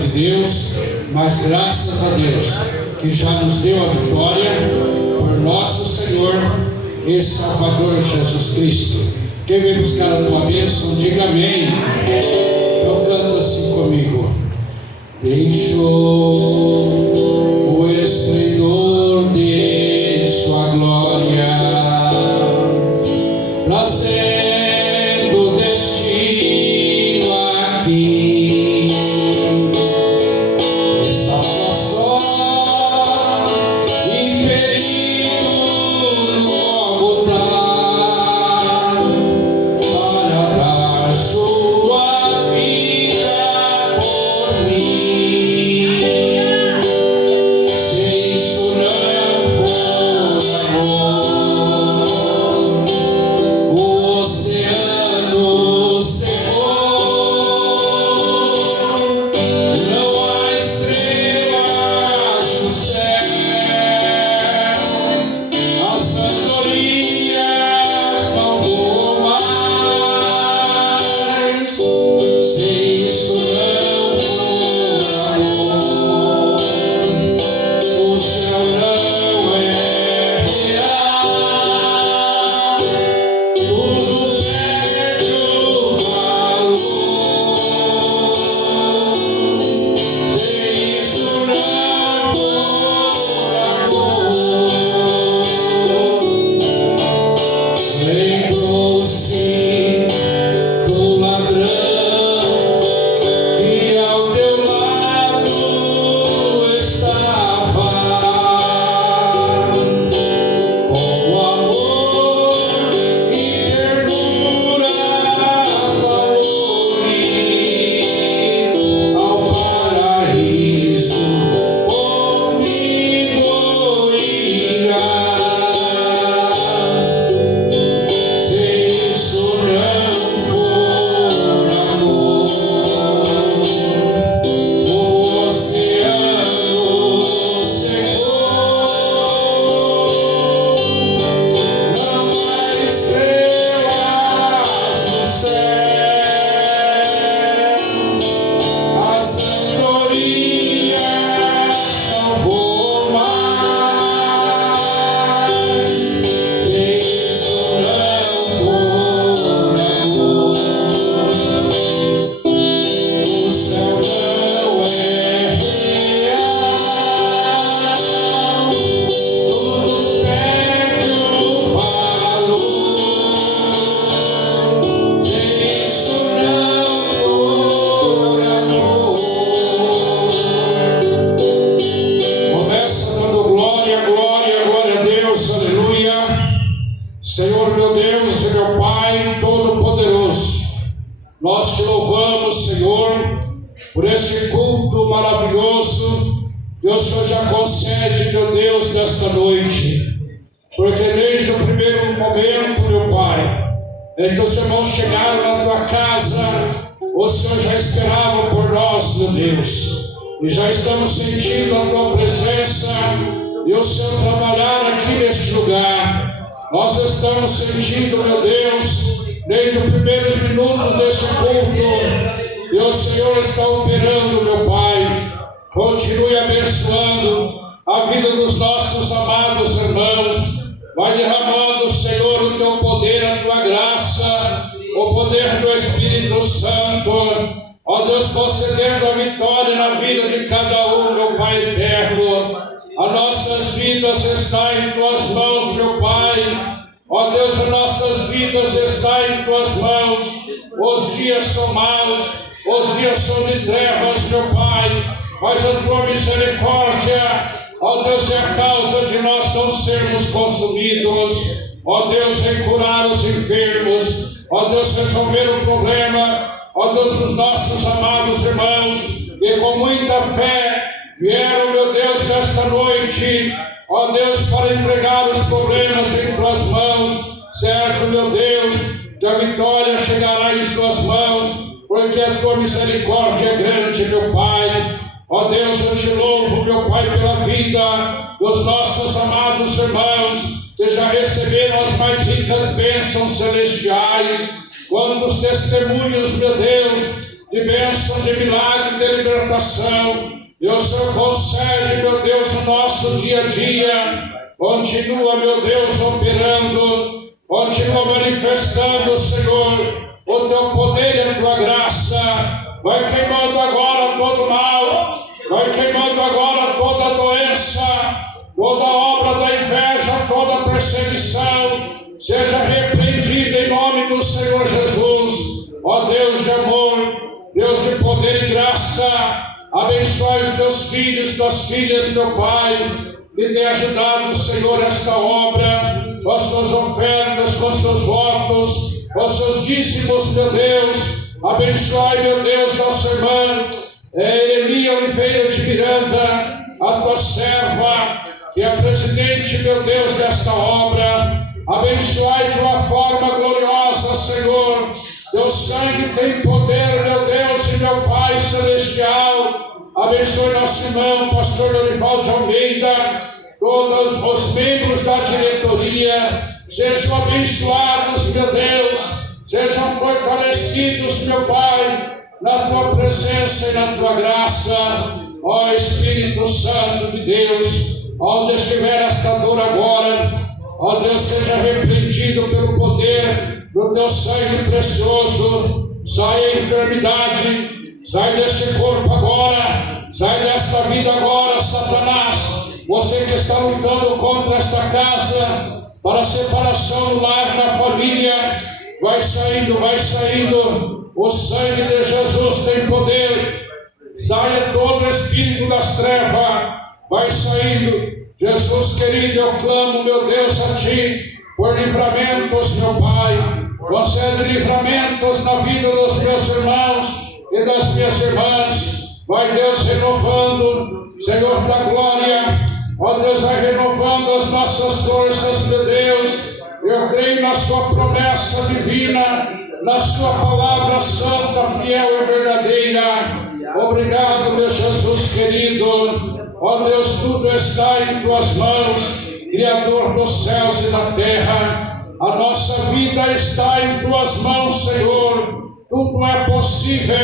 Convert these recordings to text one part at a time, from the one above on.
de Deus, mas graças a Deus que já nos deu a vitória por nosso Senhor e Salvador Jesus Cristo. Quem vem buscar a tua bênção, diga amém. Eu canto assim comigo. Deixou o esplendor de sua glória, trazendo destino aqui. Estava só e ferido no altar, para dar sua vida por mim. Se isso não for amor, o oceano secou, não há estrelas no céu, as andorinhas não voam mais. Se isso não for amor, o céu não é real, tudo perde o valor. Se isso não for amor, lembrou-se do ladrão que ao teu lado estava, com amor e ternura falou-lhe, ao paraíso comigo irás. Se isso não for amor, o oceano secou, não há estrelas no céu, as andorinhas não voam mais. Se isso não for amor, o céu não é real, tudo perde o valor. Se isso não for amor. Começa dando glória, glória, glória a Deus, aleluia. Senhor meu Deus e meu Pai Todo-Poderoso, nós te louvamos, Senhor, por este culto maravilhoso que o Senhor já concede, meu Deus, nesta noite. Porque desde o primeiro momento, meu Pai, em que os irmãos chegaram na tua casa, o Senhor já esperava por nós, meu Deus. E já estamos sentindo a tua presença e o Senhor trabalhar aqui neste lugar. Nós estamos sentindo, meu Deus, desde os primeiros minutos deste culto, e o Senhor está operando, meu Pai. Continue abençoando a vida dos nossos amados irmãos. Vai derramando, Senhor, o teu poder, a tua graça, o poder do Espírito Santo. Ó Deus, concedendo a vitória na vida de cada um, meu Pai eterno. As nossas vidas estão em tuas mãos, meu Pai. Ó Deus, as nossas vidas estão em tuas mãos. Os dias são maus, os dias são de trevas, meu Pai. Mas a tua misericórdia, ó Deus, é a causa de nós não sermos consumidos. Ó Deus, em curar os enfermos. Ó Deus, resolver o problema. Ó Deus, dos nossos amados irmãos. E com muita fé vieram, meu Deus, nesta noite, ó Deus, para entregar os problemas em tuas mãos, certo, meu Deus, que a vitória chegará em suas mãos, porque a tua misericórdia é grande, meu Pai. Ó Deus, eu te louvo, meu Pai, pela vida dos nossos amados irmãos, que já receberam as mais ricas bênçãos celestiais. Quantos testemunhos, meu Deus, de bênção, de milagre, de libertação. E o Senhor concede, meu Deus, no nosso dia a dia. Continua, meu Deus, operando. Continua manifestando, Senhor, o teu poder e a tua graça. Vai queimando agora todo mal. Vai queimando agora toda doença, toda obra da inveja, toda perseguição. Seja repreendida em nome do Senhor Jesus. Ó Deus de amor, Deus de poder e graça, abençoe os teus filhos, tuas filhas, meu Pai, que tem ajudado, Senhor, esta obra, com as suas ofertas, com os seus votos, com os seus dízimos, meu Deus. Abençoe, meu Deus, nossa irmã Eremia Oliveira de Miranda, a tua serva, que é presidente, meu Deus, desta obra. Abençoai de uma forma gloriosa, Senhor. Teu sangue tem poder, meu Deus e meu Pai celestial. Abençoe nosso irmão, pastor Dorival de Almeida, todos os membros da diretoria. Sejam abençoados, meu Deus. Sejam fortalecidos, meu Pai, na tua presença e na tua graça. Ó Espírito Santo de Deus, onde estiver esta dor agora, ó Deus, seja repreendido pelo poder do teu sangue precioso. Sai a enfermidade, sai deste corpo agora, sai desta vida agora, Satanás. Você que está lutando contra esta casa, para a separação no lar, na família, vai saindo, vai saindo. O sangue de Jesus tem poder. Saia todo o espírito das trevas, vai saindo. Jesus querido, eu clamo, meu Deus, a Ti, por livramentos, meu Pai. Concede livramentos na vida dos meus irmãos e das minhas irmãs. Vai, Deus, renovando, Senhor da glória. Ó Deus, vai renovando as nossas forças, meu Deus. Eu creio na Sua promessa divina, na Sua palavra santa, fiel e verdadeira. Obrigado, meu Jesus querido. Ó Deus, tudo está em Tuas mãos, Criador dos céus e da terra. A nossa vida está em Tuas mãos, Senhor. Tudo é possível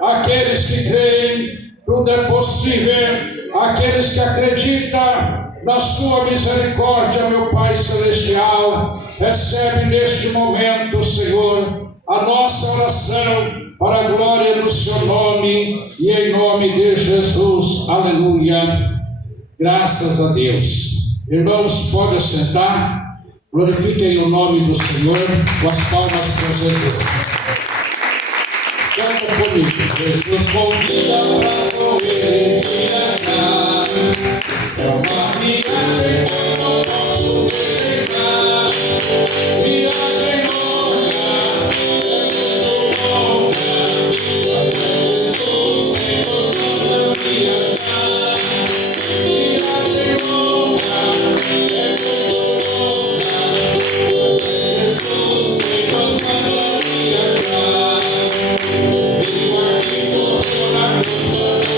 àqueles que creem. Tudo é possível àqueles que acreditam na Sua misericórdia, meu Pai celestial. Recebe neste momento, Senhor, a nossa oração para a glória do Seu nome e em nome de Jesus. Aleluia. Graças a Deus. Irmãos, pode assentar. Glorifiquem o nome do Senhor com as palmas para Jesus. Canta comigo. Jesus convida para com Ele viajar. É uma viagem que não posso chegar. Viagem longa, muito longa. Jesus tem nos manda viajar. Viagem longa, muito longa. Jesus tem nos manda viajar. Ele vai te colocar na cruz.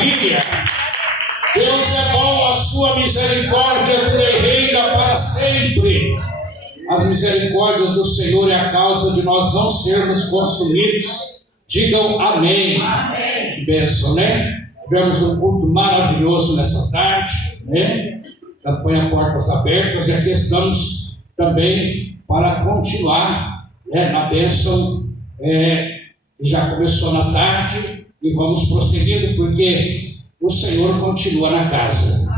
maravilha! Deus é bom, a sua misericórdia dura e reina para sempre. As misericórdias do Senhor é a causa de nós não sermos consumidos. Digam amém. Amém. Bênção, né? Tivemos um culto maravilhoso nessa tarde, né? Campanha Portas Abertas, e aqui estamos também para continuar, né, na bênção que já começou na tarde, e vamos prosseguindo, porque o Senhor continua na casa.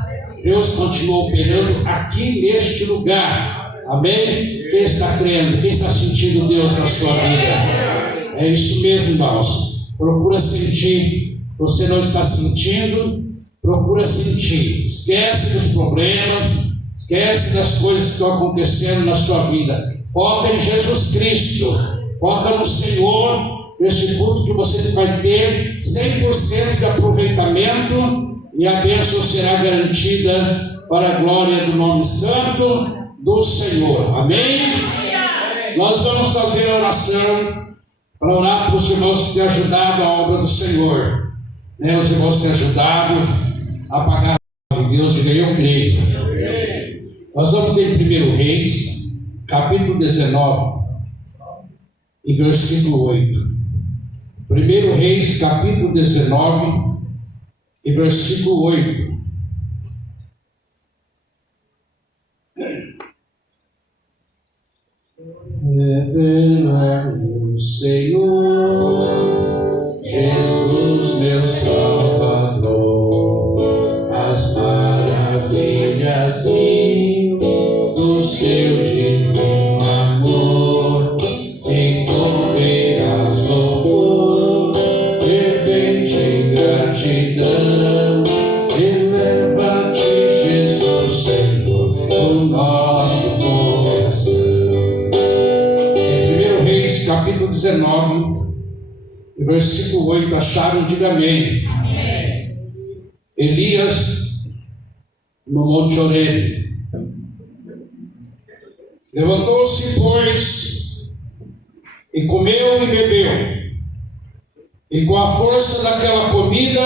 Deus continua operando aqui neste lugar. Amém? Quem está crendo? Quem está sentindo Deus na sua vida? É isso mesmo, irmãos. Procura sentir. Você não está sentindo? Procura sentir. Esquece dos problemas. Esquece das coisas que estão acontecendo na sua vida. Foca em Jesus Cristo. Foca no Senhor. Neste culto que você vai ter 100% de aproveitamento. E a bênção será garantida para a glória do nome santo do Senhor. Amém? Nós vamos fazer a oração para orar para os irmãos que têm ajudado a obra do Senhor, né? Os irmãos têm ajudado a pagar a obra de Deus. Diga, eu creio. Nós vamos em 1 Reis, capítulo 19 e versículo 8. 1 Reis, capítulo 19 e versículo 8. Revela o Senhor, Jesus meu Salvador, as maravilhas mil do seu divino amor, encontrarás louvor, fervente gratidão, eleva-te, Jesus Senhor, o nosso coração. Capítulo 19, versículo 8, acharam? Diga amém. Amém. Elias no Monte Horebe. Levantou-se, pois, e comeu e bebeu, e com a força daquela comida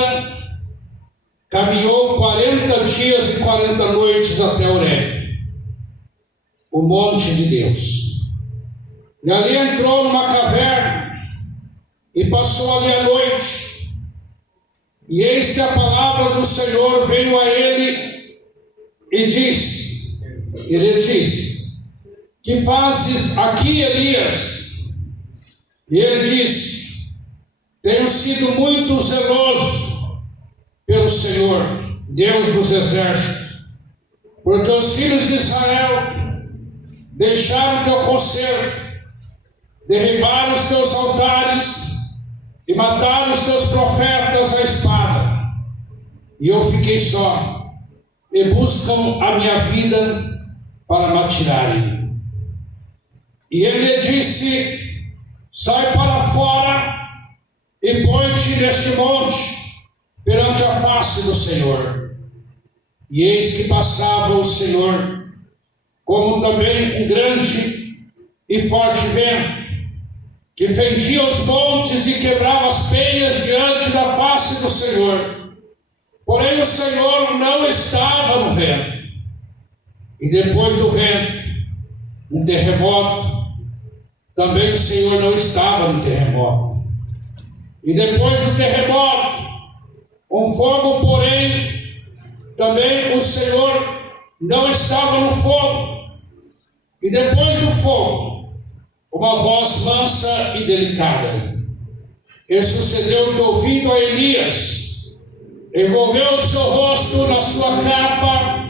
caminhou 40 dias e 40 noites até Horebe, o monte de Deus. E ali entrou numa caverna e passou ali a noite. E eis que a palavra do Senhor veio a ele e disse: que fazes aqui, Elias? E ele disse: tenho sido muito zeloso pelo Senhor, Deus dos exércitos, porque os filhos de Israel deixaram teu conselho, derribaram os teus altares e mataram os teus profetas à espada, e eu fiquei só, e buscam a minha vida para me atirarem. E ele lhe disse: sai para fora e põe-te neste monte perante a face do Senhor. E eis que passava o Senhor, como também um grande e forte vento, que fendia os montes e quebrava as penhas diante da face do Senhor. Porém o Senhor não estava no vento. E depois do vento, um terremoto. Também o Senhor não estava no terremoto. E depois do terremoto, um fogo, porém, também o Senhor não estava no fogo. E depois do fogo, uma voz mansa e delicada. E sucedeu que, ouvindo a Elias, envolveu o seu rosto na sua capa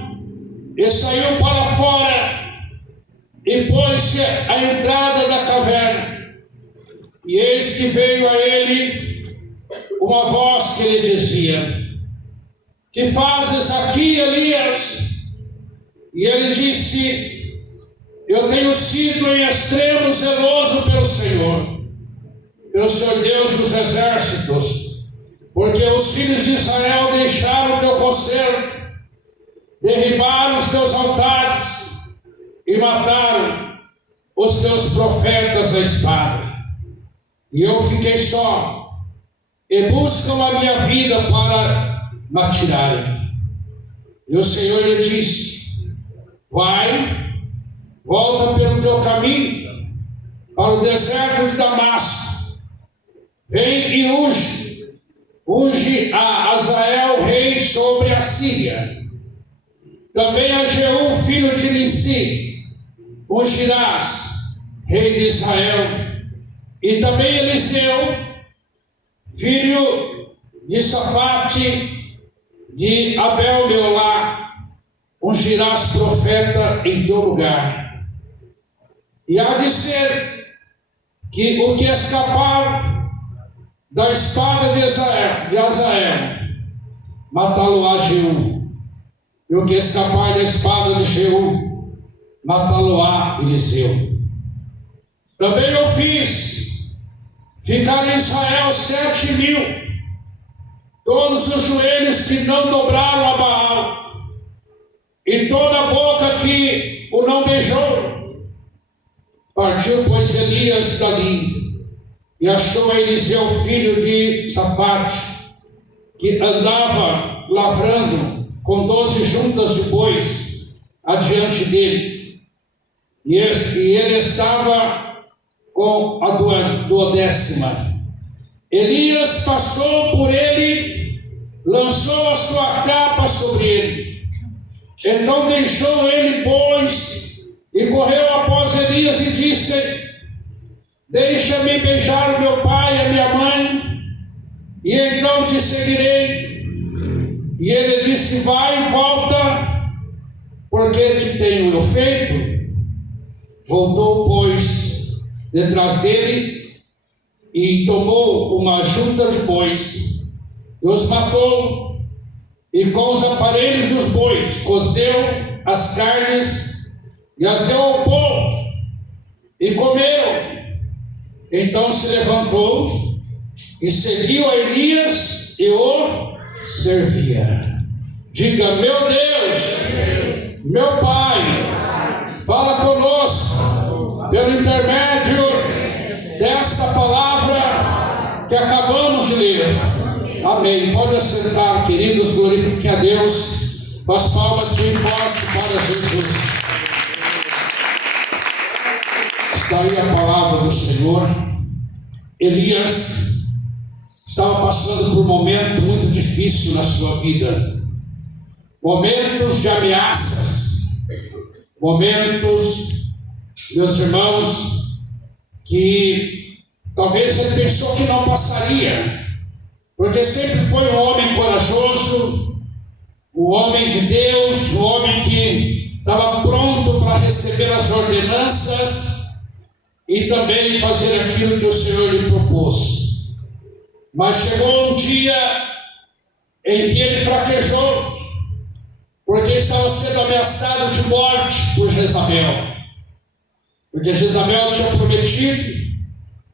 e saiu para fora e pôs-se à entrada da caverna. E eis que veio a ele uma voz que lhe dizia: que fazes aqui, Elias? E ele disse: eu tenho sido em extremo zeloso pelo Senhor Deus dos exércitos, porque os filhos de Israel deixaram o teu concerto, derribaram os teus altares e mataram os teus profetas à espada. E eu fiquei só, e buscam a minha vida para matirarem. E o Senhor lhe disse: vai, volta pelo teu caminho para o deserto de Damasco, vem e unge a Azael, rei sobre a Síria. Também a Jeú, filho de Nissi, ungirás, rei de Israel. E também Eliseu, filho de Safate, de Abel-Meolá, ungirás profeta em teu lugar. E há de ser que o que escapar da espada de Azael, matá-lo-á Jeú. E o que escapar da espada de Jeú, matá-lo-á Eliseu. Também eu fiz ficar em Israel 7.000, todos os joelhos que não dobraram a Baal, e toda a boca que o não beijou. Partiu, pois, Elias dali, e achou a Eliseu, filho de Safate, que andava lavrando com 12 juntas de bois adiante dele, e ele estava com a 12ª. Elias passou por ele, lançou a sua capa sobre ele. Então deixou ele bois e correu após Elias e disse: deixa-me beijar o meu pai e a minha mãe, e então te seguirei. E ele disse: vai e volta, porque te tenho eu feito. Voltou, pois, detrás dele, e tomou uma junta de bois, e os matou, e com os aparelhos dos bois cozeu as carnes, e as deu ao povo, e comeram. Então se levantou, e seguiu a Elias, e o servia. Diga: meu Deus, meu Pai, fala conosco pelo intermédio desta palavra que acabamos de ler. Amém. Pode assentar, queridos, glorifiquem a Deus com as palmas bem fortes para Jesus. Está aí a palavra do Senhor. Elias estava passando por um momento muito difícil na sua vida, momentos de ameaças, momentos, meus irmãos, que talvez ele pensou que não passaria, porque sempre foi um homem corajoso, um homem de Deus, um homem que estava pronto para receber as ordenanças e também fazer aquilo que o Senhor lhe propôs. Mas chegou um dia em que ele fraquejou, porque estava sendo ameaçado de morte por Jezabel. Porque Jezabel tinha prometido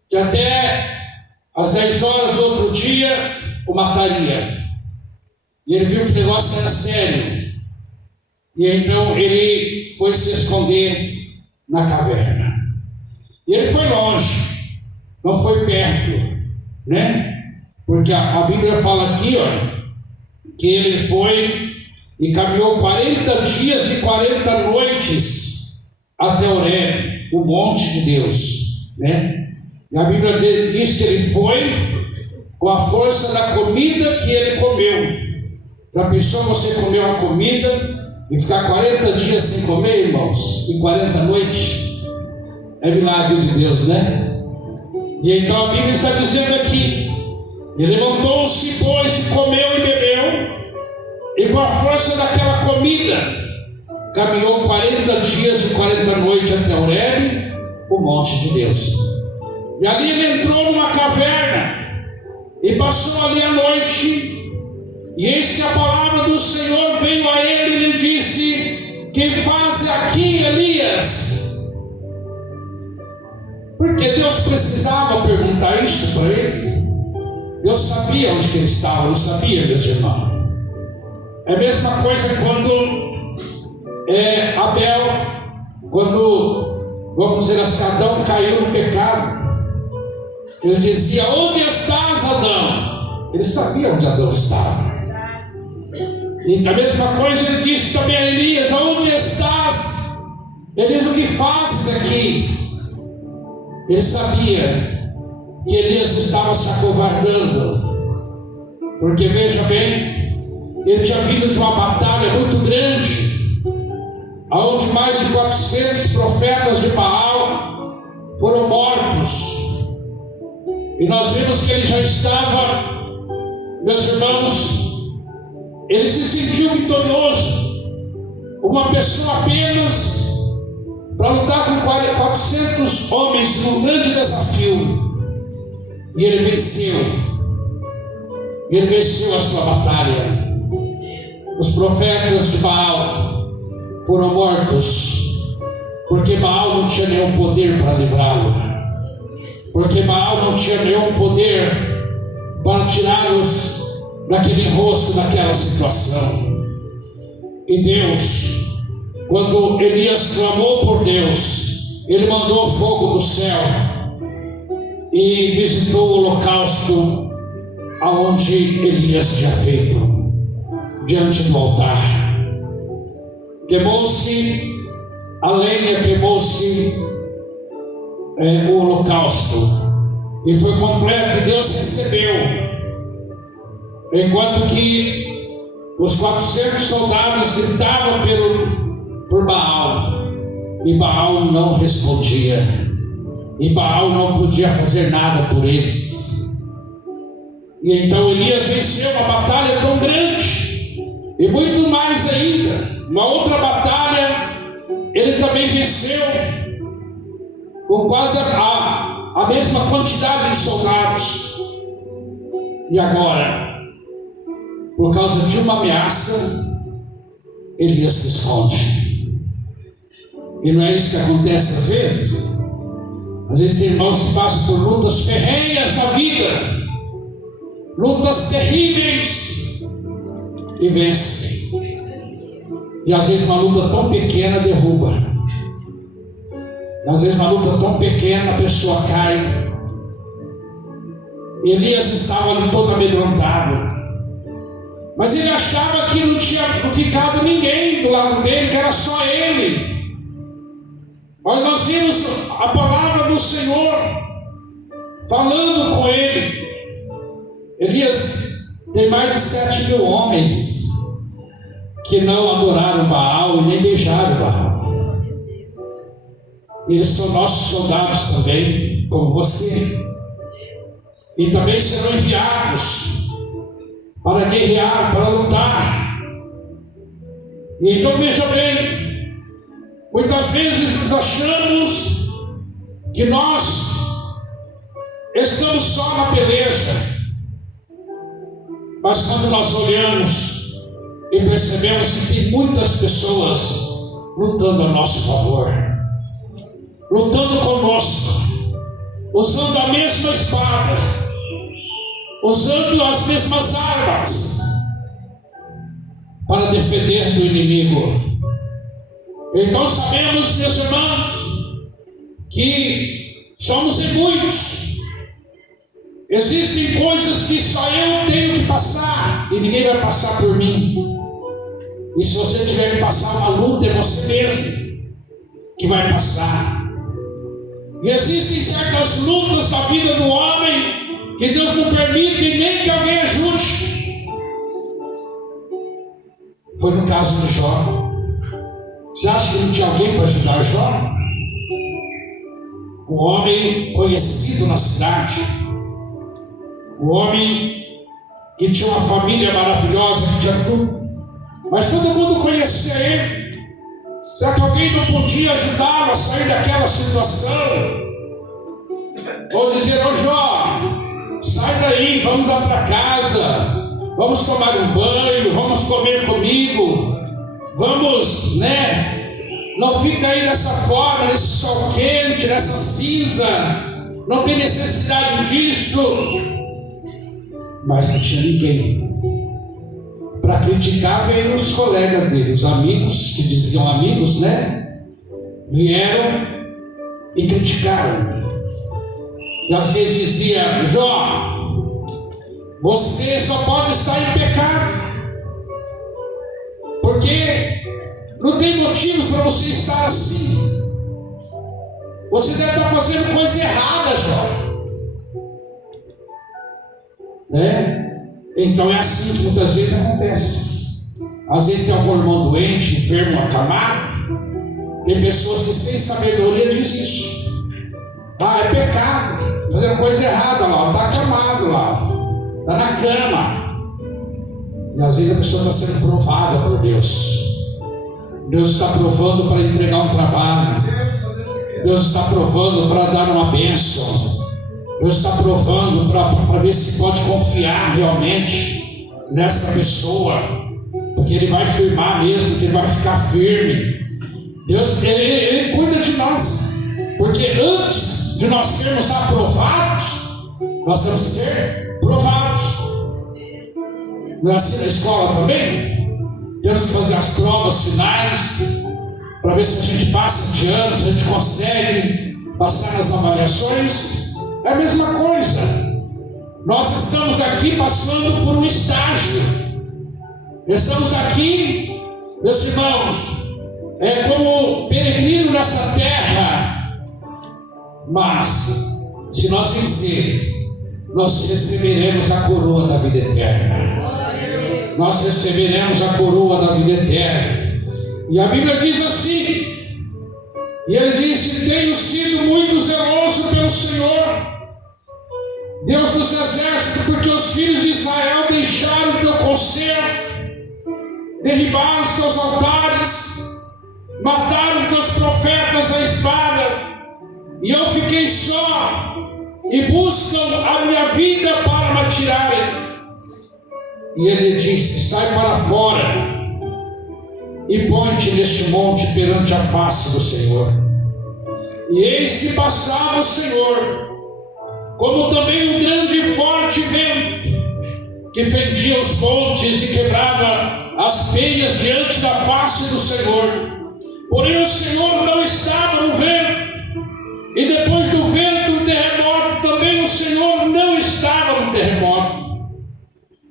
que até às 10 horas do outro dia o mataria. E ele viu que o negócio era sério. E então ele foi se esconder na caverna. E ele foi longe, não foi perto, né? Porque a Bíblia fala aqui, que ele foi e caminhou 40 dias e 40 noites até Horebe, o monte de Deus, né? E a Bíblia diz que ele foi com a força da comida que ele comeu. Já pensou você comer uma comida e ficar 40 dias sem comer, irmãos? E 40 noites? É milagre de Deus, né? E então a Bíblia está dizendo aqui: e levantou-se, pois, e comeu e bebeu, e com a força daquela comida caminhou 40 dias e 40 noites até Horebe, o monte de Deus. E ali ele entrou numa caverna e passou ali a noite. E eis que a palavra do Senhor veio a ele e lhe disse: que fazes aqui, Elias? Porque Deus precisava perguntar isso para ele. Deus sabia onde que ele estava, não sabia, meus irmãos? É a mesma coisa quando vamos dizer assim, Adão caiu no pecado. Ele dizia: onde estás, Adão? Ele sabia onde Adão estava. E a mesma coisa ele disse também a Elias: aonde estás? Elias, o que fazes aqui? Ele sabia que Elias estava se acovardando, porque veja bem, ele tinha vindo de uma batalha muito grande, aonde mais de 400 profetas de Baal foram mortos. E nós vimos que ele já estava, meus irmãos, ele se sentiu vitorioso, uma pessoa apenas para lutar com 400 homens num grande desafio. E ele venceu. Ele venceu a sua batalha. Os profetas de Baal foram mortos, porque Baal não tinha nenhum poder para livrá-lo, porque Baal não tinha nenhum poder para tirá-los daquele enrosco, daquela situação. E Deus, quando Elias clamou por Deus, ele mandou fogo do céu e visitou o holocausto aonde Elias tinha feito, diante do altar. Queimou-se a lenha, queimou-se o holocausto, e foi completo, e Deus recebeu. Enquanto que os 400 soldados gritavam por Baal, e Baal não respondia, e Baal não podia fazer nada por eles. E então Elias venceu uma batalha tão grande, e muito mais ainda, uma outra batalha ele também venceu, com quase a mesma quantidade de soldados. E agora, por causa de uma ameaça, Elias se esconde. E não é isso que acontece às vezes? Às vezes tem irmãos que passam por lutas ferrenhas na vida, lutas terríveis, e vencem. E às vezes uma luta tão pequena derruba. Às vezes uma luta tão pequena a pessoa cai. Elias estava ali todo amedrontado, mas ele achava que não tinha ficado ninguém do lado dele, que era só ele. Mas nós vimos a palavra do Senhor falando com ele. Elias, tem mais de 7.000 homens que não adoraram Baal e nem beijaram Baal. Eles são nossos soldados também, como você, e também serão enviados para guerrear, para lutar. E então veja bem, muitas vezes nós achamos que nós estamos só na peleja, mas quando nós olhamos e percebemos que tem muitas pessoas lutando a nosso favor, lutando conosco, usando a mesma espada, usando as mesmas armas para defender do inimigo. Então sabemos, meus irmãos, que somos em muitos. Existem coisas que só eu tenho que passar e ninguém vai passar por mim. E se você tiver que passar uma luta, é você mesmo que vai passar. E existem certas lutas na vida do homem que Deus não permite nem que alguém ajude. Foi no caso do Jó. Você acha que não tinha alguém para ajudar Jó? Um homem conhecido na cidade, um homem que tinha uma família maravilhosa, que tinha tudo, mas todo mundo conhecia ele. Será que alguém não podia ajudá-lo a sair daquela situação? Ou dizer: ô Jó, sai daí, vamos lá para casa, vamos tomar um banho, vamos comer comigo, vamos, não fica aí dessa forma, nesse sol quente, nessa cinza, não tem necessidade disso. Mas não tinha ninguém para criticar. Veio os colegas dele, os amigos, que diziam amigos, vieram e criticaram. E às vezes dizia: Jó, você só pode estar em pecado, Não tem motivos para você estar assim. Você deve estar fazendo coisa errada, Jó. Né? Então é assim que muitas vezes acontece. Às vezes tem algum irmão doente, enfermo, acamado. Tem pessoas que sem sabedoria dizem isso. Ah, é pecado, fazendo coisa errada lá, está acamado lá, está na cama. E às vezes a pessoa está sendo provada por Deus. Deus está provando para entregar um trabalho. Deus está provando para dar uma bênção. Deus está provando para ver se pode confiar realmente nessa pessoa, porque Ele vai firmar mesmo, que Ele vai ficar firme. Deus, ele cuida de nós, porque antes de nós sermos aprovados, nós temos que ser provados. Não é assim na escola também? Temos que fazer as provas finais para ver se a gente passa de ano, se a gente consegue passar nas avaliações. É a mesma coisa. Nós estamos aqui passando por um estágio. Estamos aqui, meus irmãos, como peregrino nessa terra. Mas se nós vencermos, nós receberemos a coroa da vida eterna. Nós receberemos a coroa da vida eterna. E a Bíblia diz assim, e ele disse: tenho sido muito zeloso pelo Senhor, Deus dos exércitos, porque os filhos de Israel deixaram o teu concerto, derribaram os teus altares, mataram teus profetas à espada, e eu fiquei só, e buscam a minha vida para me tirarem. E ele disse: sai para fora e põe-te neste monte perante a face do Senhor. E eis que passava o Senhor, como também um grande e forte vento, que fendia os montes e quebrava as penhas diante da face do Senhor. Porém o Senhor não estava no vento, e depois do vento um terremoto, também o Senhor não estava no terremoto.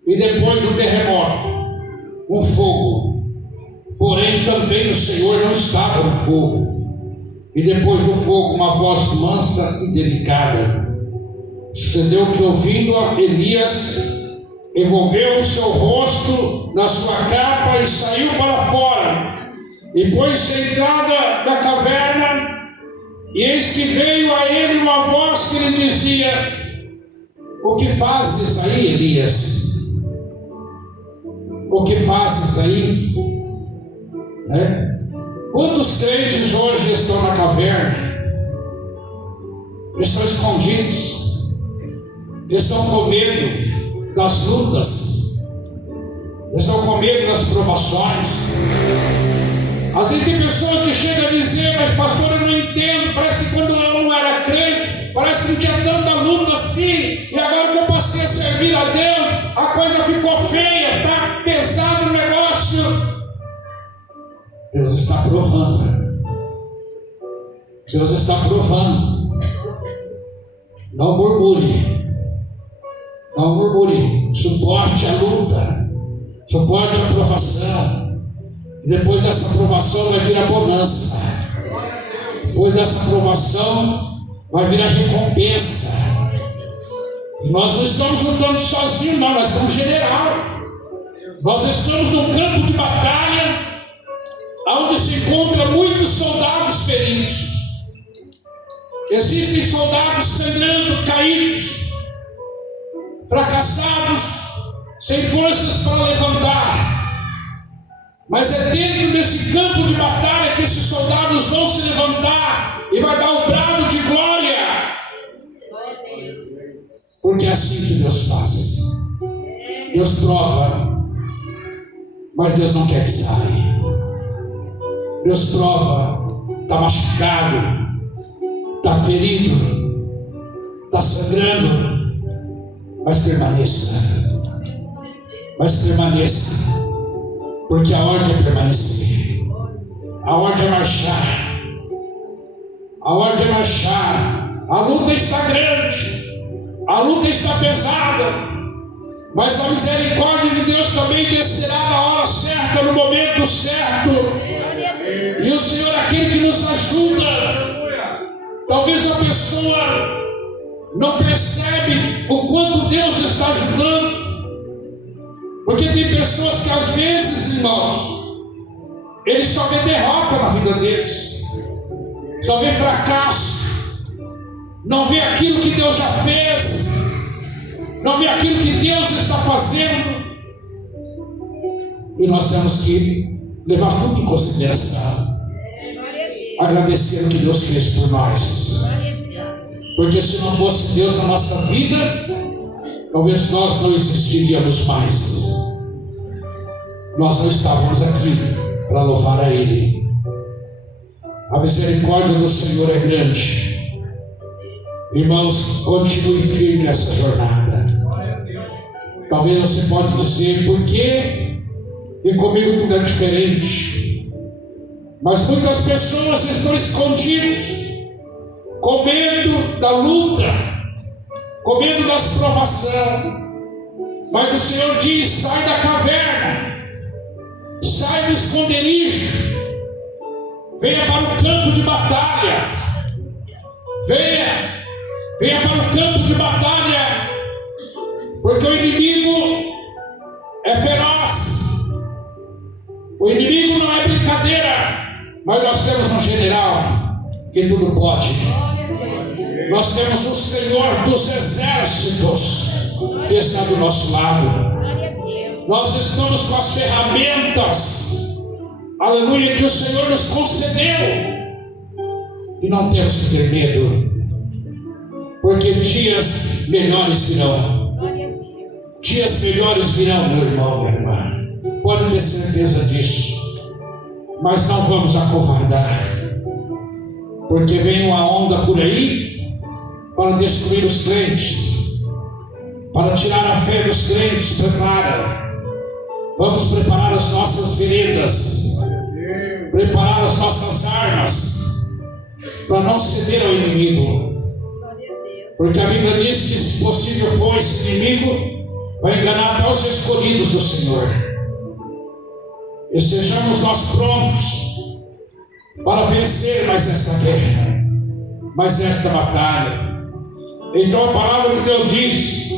E depois do terremoto, um fogo, porém também o Senhor não estava no fogo. E depois do fogo, uma voz mansa e delicada. Sucedeu que, ouvindo Elias, envolveu o seu rosto na sua capa e saiu para fora, e pôs-se à entrada da caverna, e eis que veio a ele uma voz que lhe dizia: o que fazes aí, Elias? O que fazes aí? Quantos crentes hoje estão na caverna? Estão escondidos, estão com medo das lutas, estão com medo das provações. Às vezes tem pessoas que chegam a dizer: mas pastor, eu não entendo, parece que quando eu não era crente, parece que não tinha tanta luta assim, e agora que eu passei a servir a Deus, a coisa ficou feia, está pesado o negócio. Deus está provando. Deus está provando. Não murmure. Não murmure. Suporte a luta. Suporte a provação. E depois dessa provação vai vir a bonança. Depois dessa provação vai vir a recompensa. E nós não estamos lutando sozinhos, não. Nós estamos general. Nós estamos num campo de batalha onde se encontram muitos soldados feridos. Existem soldados sangrando, caídos, fracassados, sem forças para levantar. Mas é dentro desse campo de batalha que esses soldados vão se levantar e vai dar um brado de glória. Porque é assim que Deus faz. Deus prova, mas Deus não quer que saia. Deus prova, está machucado, está ferido, está sangrando, mas permaneça. Mas permaneça, porque a ordem é permanecer, a ordem é marchar, a ordem é marchar. A luta está grande, a luta está pesada, mas a misericórdia de Deus também descerá na hora certa, no momento certo. E o Senhor é aquele que nos ajuda. Talvez a pessoa não percebe o quanto Deus está ajudando. Porque tem pessoas que às vezes, irmãos, eles só vê derrota na vida deles, só vê fracasso, não vê aquilo que Deus já fez, não vê aquilo que Deus está fazendo. E nós temos que levar tudo em consideração, agradecer o que Deus fez por nós. Porque se não fosse Deus na nossa vida, talvez nós não existiríamos mais. Nós não estávamos aqui para louvar a Ele. A misericórdia do Senhor é grande. Irmãos, continue firme nessa jornada. Talvez você pode dizer, por quê? E comigo tudo é diferente. Mas muitas pessoas estão escondidas, com medo da luta, com medo das provações. Mas o Senhor diz, sai da caverna, sai do esconderijo, venha para o campo de batalha, venha para o campo de batalha, porque o inimigo é feroz, o inimigo não é brincadeira, mas nós temos um general que tudo pode, nós temos o Senhor dos exércitos que está do nosso lado. Nós estamos com as ferramentas, aleluia, que o Senhor nos concedeu, e não temos que ter medo, porque dias melhores virão. Dias melhores virão, meu irmão, minha irmã, pode ter certeza disso. Mas não vamos acovardar, porque vem uma onda por aí para destruir os crentes, para tirar a fé dos crentes. Vamos preparar as nossas veredas, preparar as nossas armas, para não ceder ao inimigo, porque a Bíblia diz que, se possível for, esse inimigo vai enganar até os escolhidos do Senhor. E sejamos nós prontos para vencer mais essa guerra, mais esta batalha. Então a palavra de Deus diz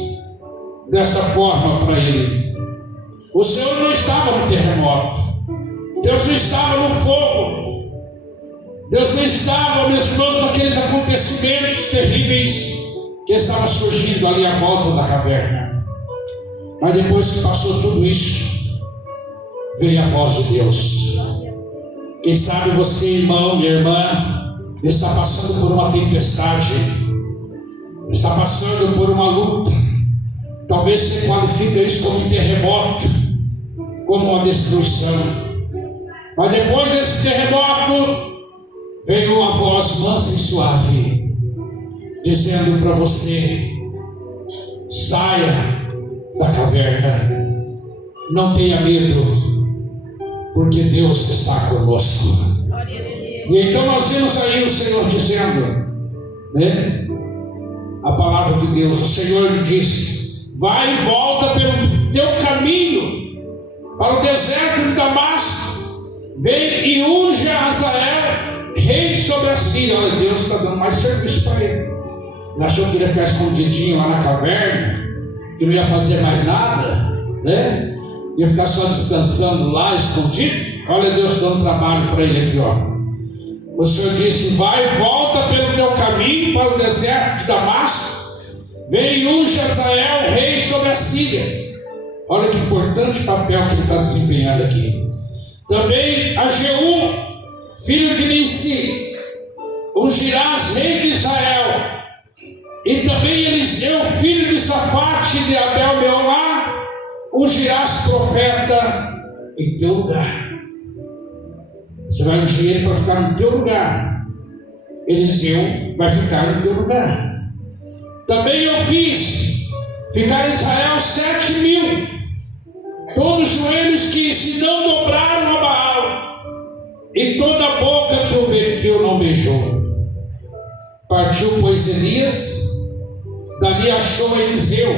desta forma para ele: o Senhor não estava no terremoto, Deus não estava no fogo, Deus não estava, meus irmãos, naqueles acontecimentos terríveis que estavam surgindo ali à volta da caverna. Mas depois que passou tudo isso, veio a voz de Deus. Quem sabe você, irmão, minha irmã, está passando por uma tempestade, está passando por uma luta. Talvez você qualifique isso como um terremoto, como uma destruição. Mas depois desse terremoto, veio uma voz mansa e suave, dizendo para você: saia da caverna, não tenha medo, porque Deus está conosco. E então nós vemos aí o Senhor dizendo, né? A palavra de Deus, o Senhor lhe disse: vai e volta pelo teu caminho para o deserto de Damasco, vem e unge a Hazael rei sobre a Síria. Olha, Deus está dando mais serviço para ele. Ele achou que ele ia ficar escondidinho lá na caverna, que não ia fazer mais nada, né? Ia ficar só descansando lá, escondido. Olha Deus dando trabalho para ele aqui, ó. O Senhor disse: vai e volta pelo teu caminho para o deserto de Damasco, vem e unge Hazael rei sobre a Síria. Olha que importante papel que ele está desempenhando aqui. Também a Jeú, filho de Nissi, ungirás rei de Israel. E também Eliseu, filho de Safate de Abel Meolá, ungirás profeta em teu lugar. Você vai ungir ele para ficar no teu lugar. Eliseu vai ficar no teu lugar. Também eu fiz ficar Israel 7.000, todos os joelhos que se não dobraram a Baal, e toda a boca que eu não beijou. Partiu, pois, Elias, dali achou Eliseu,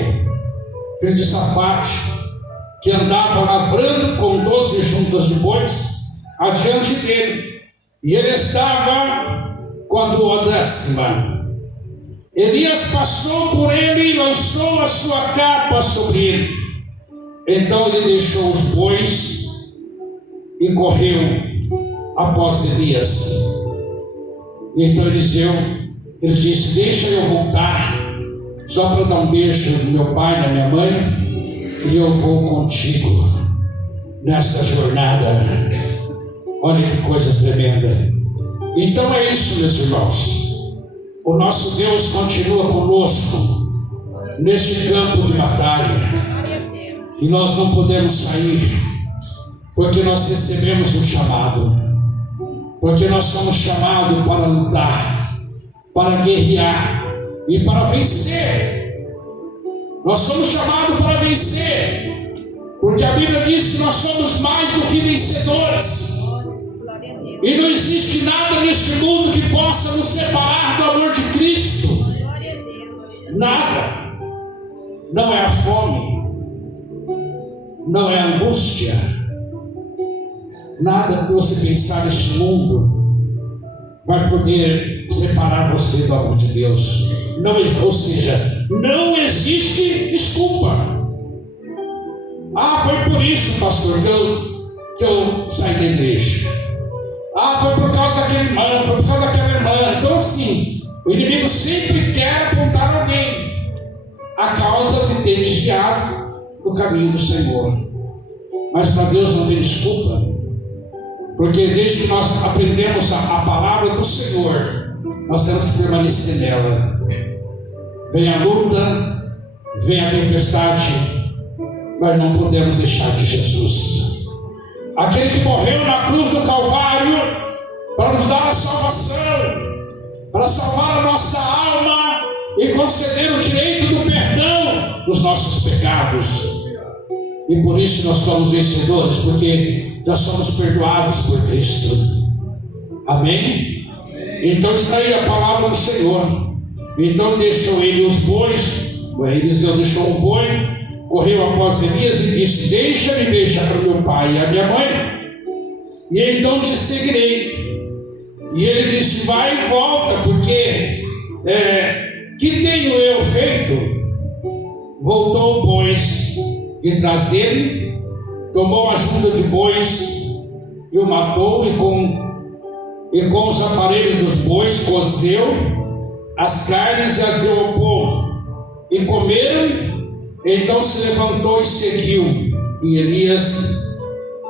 filho de Safate, que andava lavrando com 12 juntas de bois adiante dele, e ele estava com a 12ª. Elias passou por ele e lançou a sua capa sobre ele. Então ele deixou os bois e correu após Elias. Então Eliseu, ele disse: deixa eu voltar, só para dar um beijo no meu pai, na minha mãe, e eu vou contigo nessa jornada. Olha que coisa tremenda. Então é isso, meus irmãos. O nosso Deus continua conosco neste campo de batalha, e nós não podemos sair, porque nós recebemos um chamado, porque nós somos chamados para lutar, para guerrear e para vencer. Nós somos chamados para vencer, porque a Bíblia diz que nós somos mais do que vencedores. E não existe nada neste mundo que possa nos separar do amor de Cristo. Nada. Não é a fome, não é a angústia, nada que você pensar neste mundo vai poder separar você do amor de Deus. Não, ou seja, não existe desculpa. Ah, foi por isso, pastor, que eu saí da igreja. Ah, foi por causa daquele irmão, foi por causa daquela irmã. Então assim, o inimigo sempre quer apontar alguém a causa de ter desviado do caminho do Senhor. Mas para Deus não tem desculpa, porque desde que nós aprendemos a palavra do Senhor, nós temos que permanecer nela. Vem a luta, vem a tempestade, mas não podemos deixar de Jesus. Aquele que morreu na cruz do Calvário para nos dar a salvação, para salvar a nossa alma e conceder o direito do perdão dos nossos pecados. E por isso nós somos vencedores, porque já somos perdoados por Cristo. Amém? Então está aí a palavra do Senhor. Então deixou ele os bois, Eliseu deixou um boi, correu após Elias e disse: deixa-me beijar o meu pai e a minha mãe, e então te seguirei. E ele disse: vai e volta, porque que tenho eu feito? Voltou, pois, e tras dele, tomou a junta de bois e o matou, e com os aparelhos dos bois cozeu as carnes e as deu ao povo, e comeram. Então se levantou e seguiu, e Elias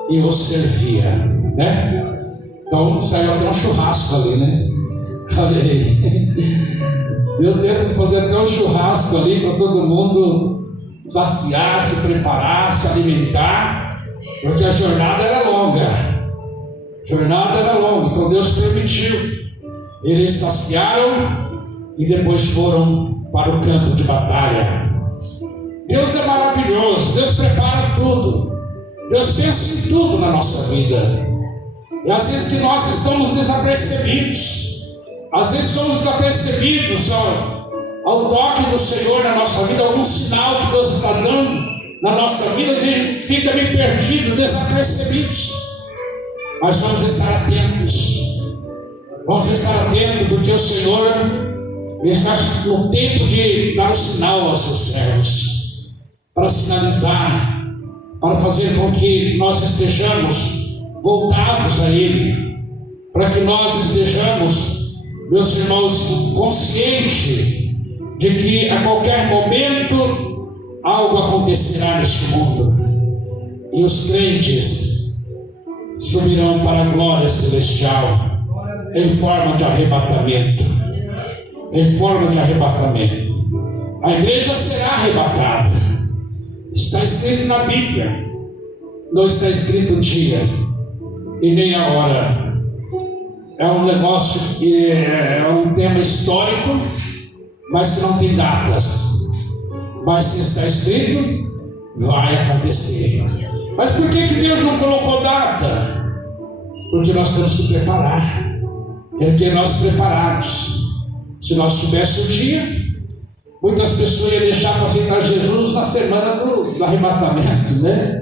e o servia, né? Então saiu até um churrasco ali, né? Olha aí, deu tempo de fazer até um churrasco ali para todo mundo saciar, se preparar, se alimentar, porque a jornada era longa. Então Deus permitiu. Eles saciaram e depois foram para o campo de batalha. Deus é maravilhoso, Deus prepara tudo, Deus pensa em tudo na nossa vida. E às vezes que nós estamos desapercebidos, às vezes somos desapercebidos ao toque do Senhor na nossa vida, algum sinal que Deus está dando na nossa vida, às vezes a gente fica meio perdido, desapercebidos. Mas vamos estar atentos, porque o Senhor está no tempo de dar o sinal aos seus servos, para sinalizar, para fazer com que nós estejamos voltados a Ele, para que nós estejamos, meus irmãos, conscientes de que a qualquer momento algo acontecerá neste mundo, e os crentes subirão para a glória celestial em forma de arrebatamento. A igreja será arrebatada. Está escrito na Bíblia, não está escrito o dia e nem a hora. É um negócio que é um tema histórico, mas que não tem datas. Mas se está escrito, vai acontecer. Mas por que Deus não colocou data? Porque nós temos que preparar. Ele quer nós preparados. Se nós soubéssemos o dia, muitas pessoas iam deixar para aceitar Jesus na semana do arrebatamento, né?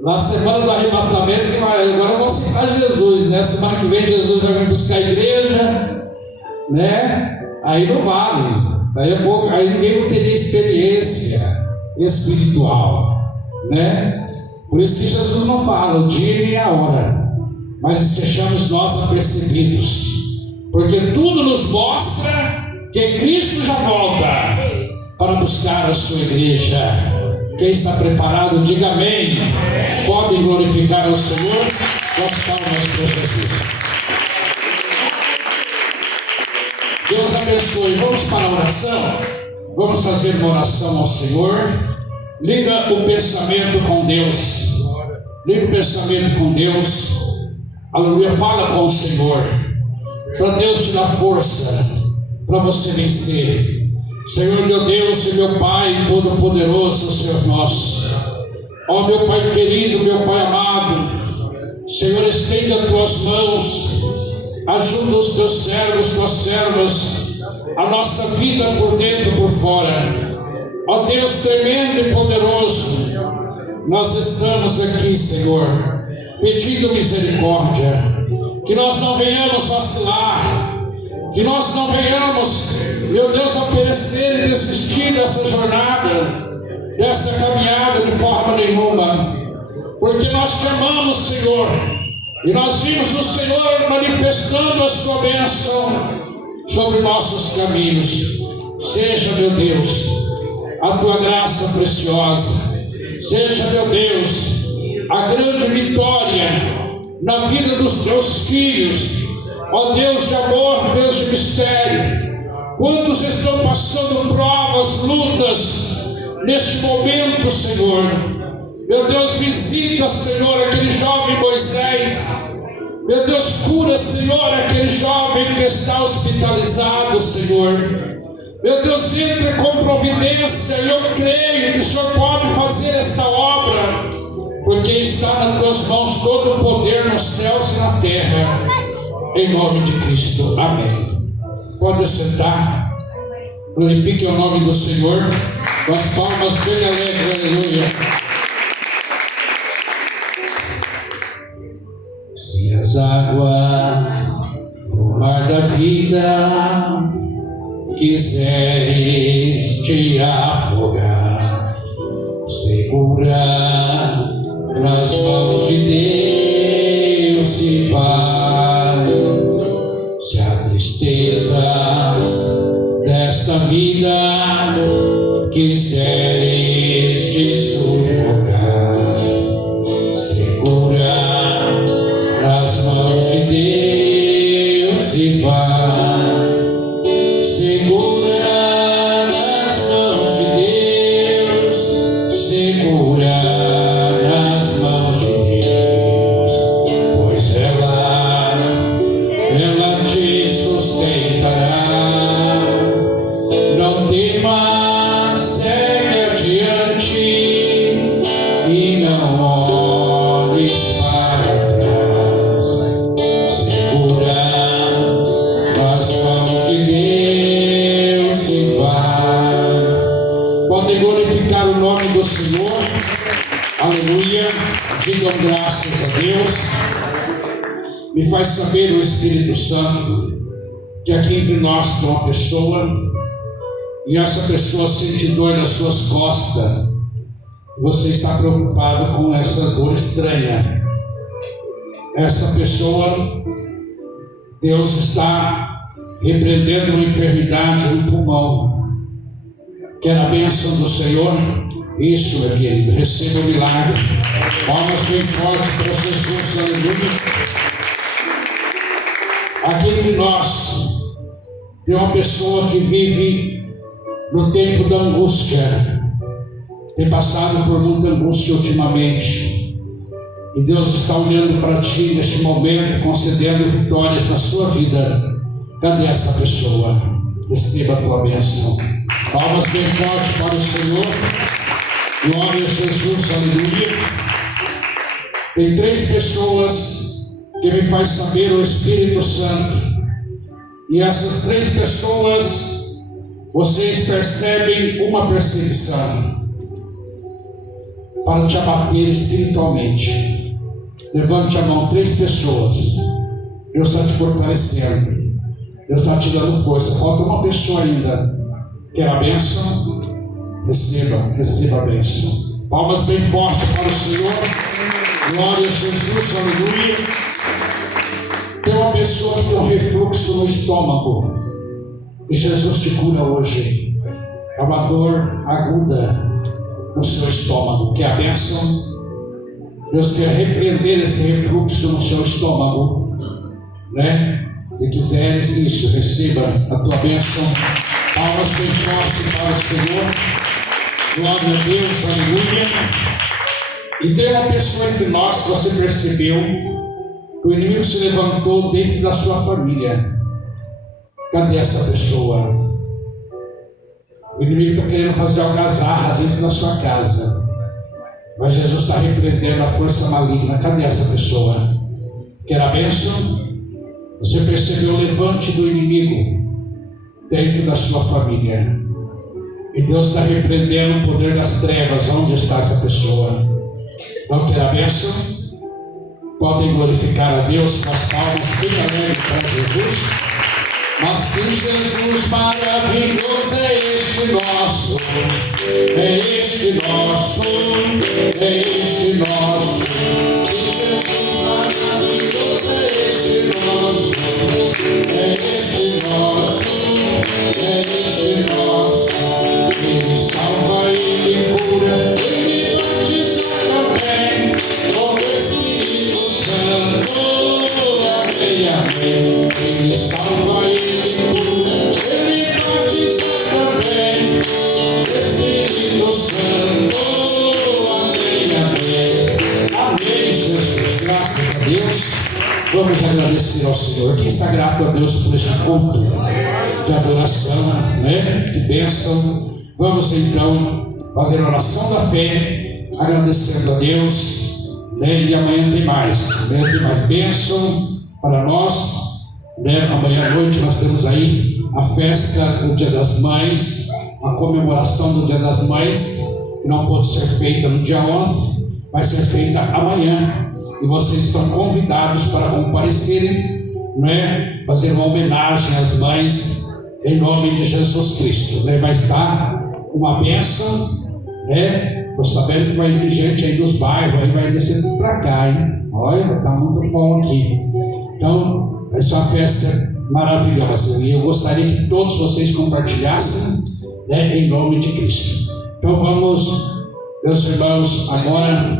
Na semana do arrebatamento, que vai, agora eu vou aceitar Jesus, né? Semana que vem Jesus vai vir buscar a igreja, né? Aí não vale. Aí ninguém vai ter experiência espiritual, né? Por isso que Jesus não fala o dia nem a hora, mas estejamos nós apercebidos, porque tudo nos mostra que Cristo já volta para buscar a sua igreja. Quem está preparado, diga amém. Podem glorificar ao Senhor com as palmas para Jesus. Deus abençoe. Vamos para a oração. Vamos fazer uma oração ao Senhor. Liga o pensamento com Deus. Liga o pensamento com Deus. Aleluia. Fala com o Senhor, para Deus te dar força para você vencer. Senhor meu Deus e meu Pai Todo-Poderoso, Senhor nosso. Ó meu Pai querido, meu Pai amado, Senhor, estende as tuas mãos, ajuda os teus servos, tuas servas, a nossa vida por dentro e por fora. Ó Deus tremendo e poderoso, nós estamos aqui, Senhor, pedindo misericórdia, que nós não venhamos vacilar, que nós não venhamos, meu Deus, a perecer e desistir dessa jornada, dessa caminhada de forma nenhuma, porque nós te amamos, Senhor, e nós vimos o Senhor manifestando a sua bênção sobre nossos caminhos. Seja, meu Deus, a tua graça preciosa, seja, meu Deus, a grande vitória na vida dos teus filhos, ó Deus de amor, Deus de mistério. Quantos estão passando provas, lutas neste momento, Senhor? Meu Deus, visita, Senhor, aquele jovem Moisés. Meu Deus, cura, Senhor, aquele jovem que está hospitalizado, Senhor. Meu Deus, entre com providência, e eu creio que o Senhor pode fazer esta obra, porque está nas tuas mãos todo o poder nos céus e na terra, em nome de Cristo, amém. Pode sentar, glorifique o nome do Senhor, com as palmas bem alegres, aleluia. Se as águas do mar da vida quiseres te afogar, segura nas mãos de Deus e vai. Se há tristezas desta vida quiseres te sufocar, segura nas mãos de Deus e vai. Segura nas mãos de Deus, segura nas mãos de Deus, pois ela te sustentará. Não temas, segue adiante e não olhes para trás. Segura nas mãos de Deus e vai. Podem glorificar o nome do Senhor, aleluia. Digam graças a Deus. Me faz saber o Espírito Santo que aqui entre nós tem uma pessoa, e essa pessoa sente dor nas suas costas. Você está preocupado com essa dor estranha. Essa pessoa, Deus está repreendendo uma enfermidade no pulmão. Quer a bênção do Senhor? Isso é, querido, receba o milagre. Palmas bem fortes para Jesus, aleluia. Aqui entre nós tem uma pessoa que vive no tempo da angústia, tem passado por muita angústia ultimamente, e Deus está olhando para ti neste momento, concedendo vitórias na sua vida. Cadê essa pessoa? Receba a tua bênção. Palmas bem fortes para o Senhor. Glória a Jesus, aleluia. Tem 3 pessoas que me faz saber o Espírito Santo, e essas 3 pessoas, vocês percebem uma perseguição. para te abater espiritualmente. Levante a mão, 3 pessoas. Deus está te fortalecendo. Deus está te dando força. Falta uma pessoa ainda. Quer a bênção? Receba a bênção. Palmas bem fortes para o Senhor. Glória a Jesus, aleluia. Tem uma pessoa que tem um refluxo no estômago. E Jesus te cura hoje. É uma dor aguda no seu estômago. Quer a bênção? Deus quer repreender esse refluxo no seu estômago, né? Se quiseres isso, receba a tua bênção. Palmas bem fortes para o Senhor. Glória a Deus, aleluia. E tem uma pessoa entre nós que você percebeu que o inimigo se levantou dentro da sua família. Cadê essa pessoa? O inimigo está querendo fazer algazarra dentro da sua casa, mas Jesus está repreendendo a força maligna. Cadê essa pessoa? Quer a bênção? Você percebeu o levante do inimigo dentro da sua família, e Deus está repreendendo o poder das trevas. Onde está essa pessoa? Não quer a bênção? Podem glorificar a Deus com as palmas bem alegres para Jesus. Mas que Jesus maravilhoso é este nosso, é este nosso, é este nosso. Que Jesus maravilhoso é este nosso, é este nosso, é este nosso. Ele salva, Ele cura, Ele batiza também com o Espírito Santo. Amém, amém. Ele salva, Ele cura, Ele batiza também com o Espírito Santo. Amém, amém. Amém, Jesus. Graças a Deus. Vamos agradecer ao Senhor. Quem está grato a Deus por este culto de adoração, né? De bênção. Vamos então fazer a oração da fé, agradecendo a Deus, né? E amanhã tem mais, né? Tem mais bênção para nós, né? Amanhã à noite nós temos aí a festa do Dia das Mães, a comemoração do Dia das Mães, que não pode ser feita no dia 11, vai ser feita amanhã, e vocês estão convidados para comparecerem, né? Fazer uma homenagem às mães em nome de Jesus Cristo, né? Vai estar uma bênção, né? Estou sabendo que vai vir gente aí dos bairros, aí vai descer tudo para cá, hein? Olha, está muito bom aqui. Então, vai ser uma festa maravilhosa, e eu gostaria que todos vocês compartilhassem, né? Em nome de Cristo. Então vamos, meus irmãos, agora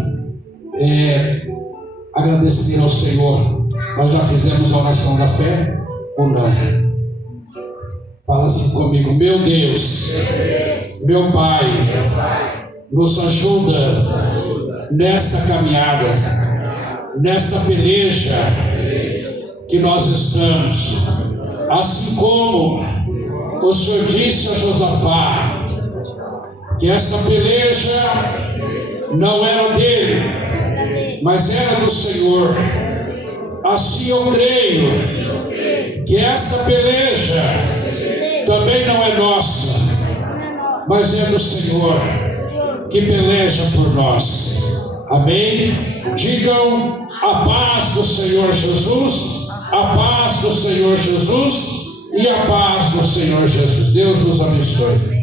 agradecer ao Senhor. Nós já fizemos a oração da fé ou não? Fala assim comigo: meu Deus, meu Pai, nos ajuda nesta caminhada, nesta peleja que nós estamos. Assim como o Senhor disse a Josafá que esta peleja não era dele, mas era do Senhor. Assim eu creio que esta peleja também não é nossa, mas é do Senhor que peleja por nós. Amém? Digam: a paz do Senhor Jesus, a paz do Senhor Jesus e a paz do Senhor Jesus. Deus nos abençoe.